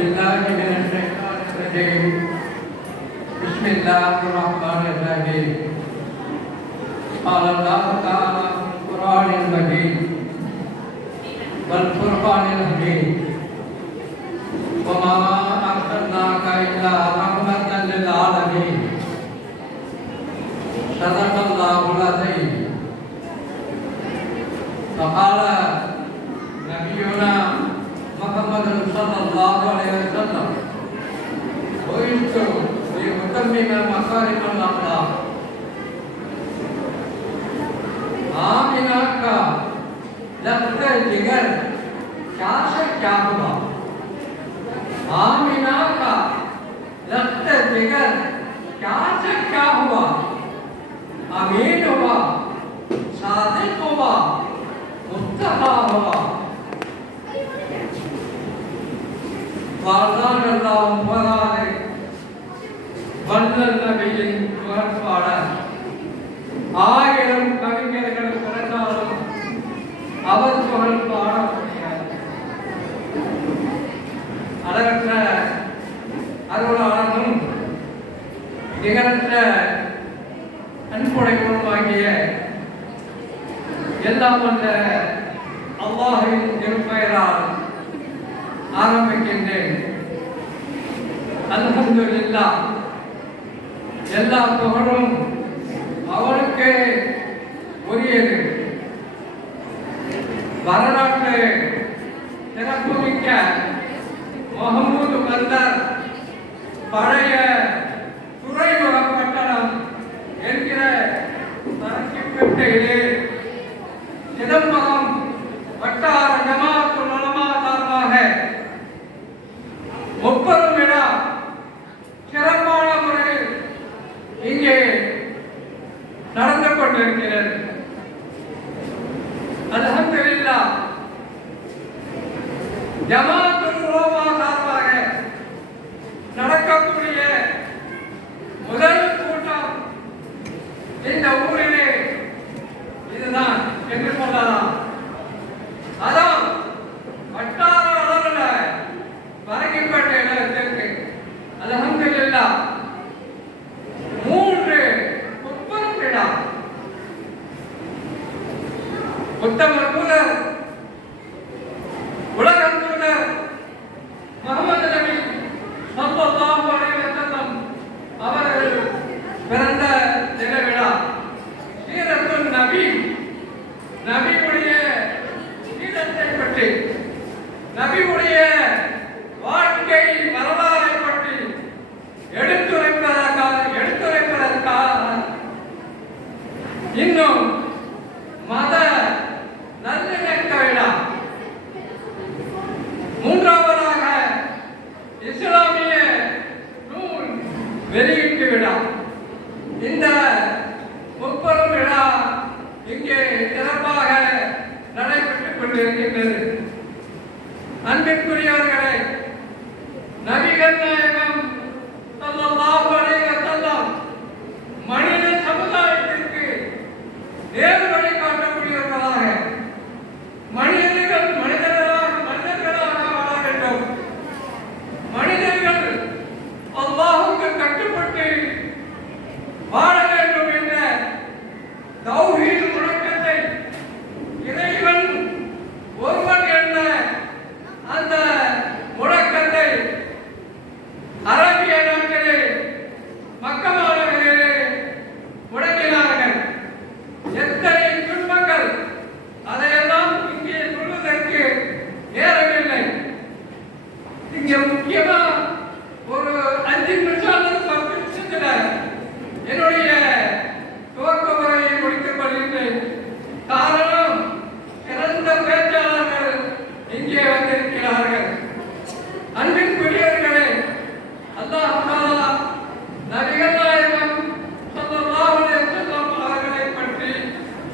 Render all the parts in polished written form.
بالله من الشيطان الرجيم بسم الله الرحمن الرحيم قال الله تعالى في القرآن المجيد والفرقان الحميد وما أرسلناك إلا رحمة للعالمين صدق الله العظيم فقال نبينا محمد صلى الله عليه وسلم بعثت لأتمم مكارم الأخلاق आमिना का लगता जिगर क्या से क्या हुआ आमिना का लगता जिगर क्या से क्या हुआ अमीन हुआ सादिक हुआ मुस्तफा हुआ वाज़ान अल्लाह फराने वल्लल नबीन वरफाड़ा ஆயிரம் கவிஞர்கள் பிறந்தாலும் அவர் புகழ் பாட முடியாது. அளவற்ற அருளாளனும் நிகரற்ற அன்புடையவனுமாகிய எல்லாம் வந்த அல்லாஹ்வின் திருப்பெயரால் ஆரம்பிக்கின்றேன். அல்ஹம்துலில்லாஹ், எல்லா புகழும் அவனுக்கு உரியது. வரலாற்று சிறப்புமிக்க முகமது பந்தர் பழைய துறைமுக பட்டணம் என்கிற தரக்கிப்பேட்டையிலே சிதம்பரம் வட்டார ஜமாத்துல் உலமா சார்பாக முப்பெரும் விழா சிறப்பான முறையில் இங்கே நடந்து கொண்டிருக்கிறது. அல்ஹம்துலில்லாஹ், ஜமாத்துல் உலமா சார்பாக நடக்கக்கூடிய முதல் கூட்டம் இந்த ஊரிலே இதுதான் என்று சொல்லலாம். அதான் வட்டார அளவில் வரங்கிப்பேட்டையில் இருக்கு. அல்ஹம்துலில்லாஹ், உத்தமர் தூதர், உலகம் தூதர் முஹம்மது நபி ஸல்லல்லாஹு அலைஹி வஸல்லம் அவர்கள் பிறந்த தின விழா. சீரத்துன் நபி, நபியுடைய சீரத்தை பற்றி, நபியுடைய வாழ்க்கை வரலாறை பற்றி எடுத்துரைப்பதற்காக இன்னும் மத நல்லிணக்க விழா. மூன்றாவதாக இஸ்லாமிய நூல் வெளியீட்டு விழா. இந்த முப்பெரும் விழா இங்கே சிறப்பாக நடைபெற்றுக் கொண்டிருக்கின்றது. அன்பிற்குரியவர்களே, நபிகள் நாயகம் ஸல்லல்லாஹு அலைஹி வஸல்லம் மனித சமுதாயத்திற்கு நேர் வழி காட்டக்கூடியவர்களாக மனிதர்கள் மனிதர்களாக வாழ வேண்டும். மனிதர்கள் அல்லாஹ்வுக்கு கட்டுப்பட்டு வாழ வேண்டும் என்ற தௌஹீத் முழக்கத்தை, இறைவன் ஒருவன் என்ற அந்த முழக்கத்தை அரபிய நாட்டிலே மக்கமானவர்களே முழங்கினார்கள். எத்தனை துன்பங்கள், அதையெல்லாம் இங்கே சொல்வதற்கு நேரமில்லை. இங்கே முக்கியமா ஒரு 5 நிமிஷம் அல்லது 10 நிமிஷத்துல என்னுடைய துவக்க உரையை முடித்துக் கொள்கின்றேன். காரணம், சிறந்த பேச்சாளர்கள் இங்கே வந்திருக்கிறார்கள். அன்பிற்குரியவர்களே, அல்லாஹ் தஆலா நபிகள் நாயகம் ஸல்லல்லாஹு அலைஹி வஸல்லம் அவர்களை பற்றி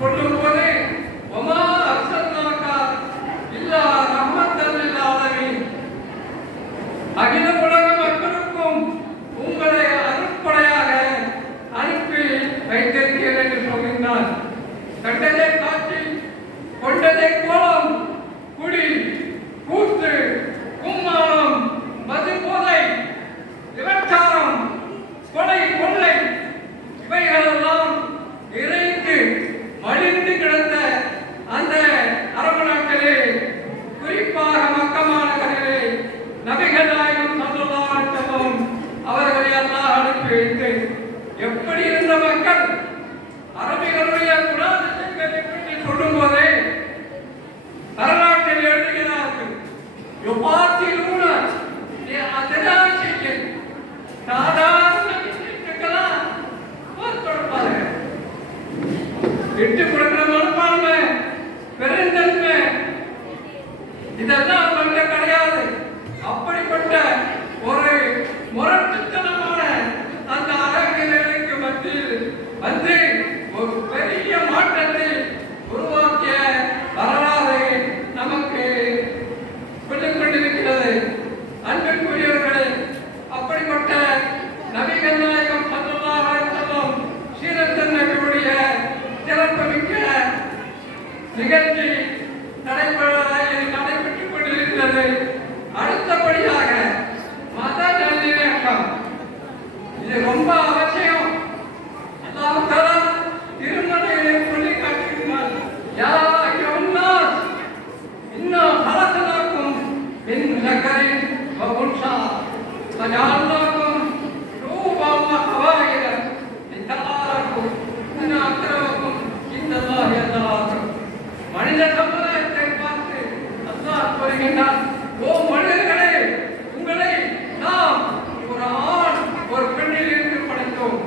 சொல்லும்போது வமா அர்சல்னாக இல்லா ரஹ்மத்தல் லில் ஆலமீன், அகில உலக மக்களுக்கும் உங்களை அருட்கொடையாக அனுப்பி வைத்திருக்கிறேன் என்று சொல்கின்றார். கண்டதை காட்சி, கொண்டதை கோலம், குடி, கூத்து, கும்மாளம், மத எப்படி இருந்த மக்கள் அரபிகளுடைய குணாதிசயங்களை பற்றி சொல்லும் போதே வரலாற்றில் எழுதுகிறார்கள். யுபாத்திலூன அதனாசியில் சாதாரண விஷயத்துக்கெல்லாம் கொடுப்பாங்க. விட்டு கொடுக்கிற மனப்பான்மை, பெருந்தன்மை இதெல்லாம் அவங்க கிடையாது. அப்படிப்பட்ட ஒரு முரட்டுத்தனமான அந்த அரபியலுக்கு மத்தியில் வந்து ஒரு பெரிய மாற்றத்தை உருவாக்கிய வரலாறு நமக்கு சொல்லிக் கொண்டிருக்கிறது. அன்பிற்குரியவர்களே, அப்படிப்பட்ட நபிகள் நாயகம் ஸல்லல்லாஹு அலைஹி வஸல்லம் சீரத் நபியுடைய சிறப்புமிக்க நிகழ்ச்சி நடைபெற்றுக் கொண்டிருக்கிறது. அடுத்தபடியாக மத நல்லிணக்கம், இது ரொம்ப அவசியம். அல்லாஹ் தஆலா திருமறையிலே சொல்லி காட்டுகிறார். யா அய்யுஹன்னாஸ் இன்னா ஹலக்னாக்கும் மின் ஸக்கரின் வ உன்ஸா வஜஅல்னாக்கும் ஷுஅபன் வ கபாயில லிதஆரஃபு இன்னா அக்ரமக்கும் இன்தல்லாஹி அத்காக்கும். மனித சமுதாயத்தை பார்த்து அல்லாஹ் கூறுகின்றான், ஓ மனிதர்களே, உங்களை நாம் ஒரு ஆண் ஒரு பெண்ணில் இருந்து படைத்தோம்.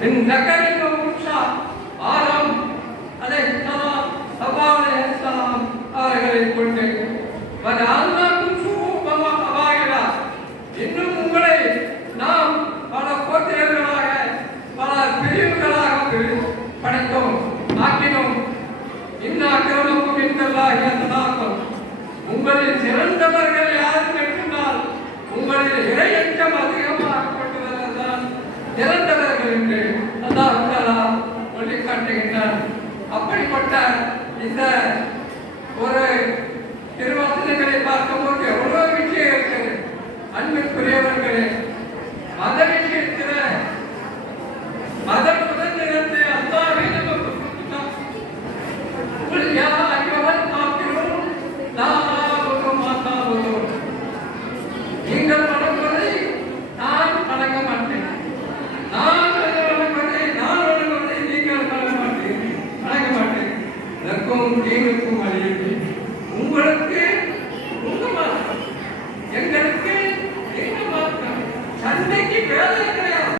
மின் ஸக்கரின் வ உன்ஸா, ஆதம் அலைஹிஸ்ஸலாம் ஹவ்வா அலைஹிஸ்ஸலாம் அவர்களை கொண்டு வஜஅல்னாக்கும் ஷுஅபன் வ கபாயில, இன்னும் உங்களை நாம் பல கோத்திரங்களாக பல பிரிவுகளாக படைத்தோம், ஆக்கினோம். இன்னா அக்ரமக்கும் இன்தல்லாஹி அத்காக்கும், உங்களில் சிறந்தவர்கள் யார் என்றால் உங்களில் இறையச்சம் அதிகமாக கொண்டவர்கள்தான் சிறந்தவர்கள் என்று அல்லாஹ் தஆலா சொல்லிக் காட்டுகின்றார். அப்படிப்பட்ட இந்த ஒரு திருவசனங்களை பார்க்கும்போது எவ்வளவு விஷயம் இருக்கிறது. அன்பிற்குரியவர்களே, மத விஷயத்தில் மத சுதந்திரத்தை அல்லாஹ்வே நமக்கு கொடுத்தார். குல் யா அய்யுஹல் காஃபிரூன் லா அஅபுது மா தஅபுதூன், நீங்கள் வணங்குவதை நான் வணங்க மாட்டேன், நான் வணங்குவதை நீங்கள் வணங்க மாட்டேன். லக்கும் தீனுக்கும் வலிய தீன், உங்களுக்கு உங்க மார்க்கம், எங்களுக்கு எங்க மார்க்கம். சண்டைக்கு வேலை கிடையாது.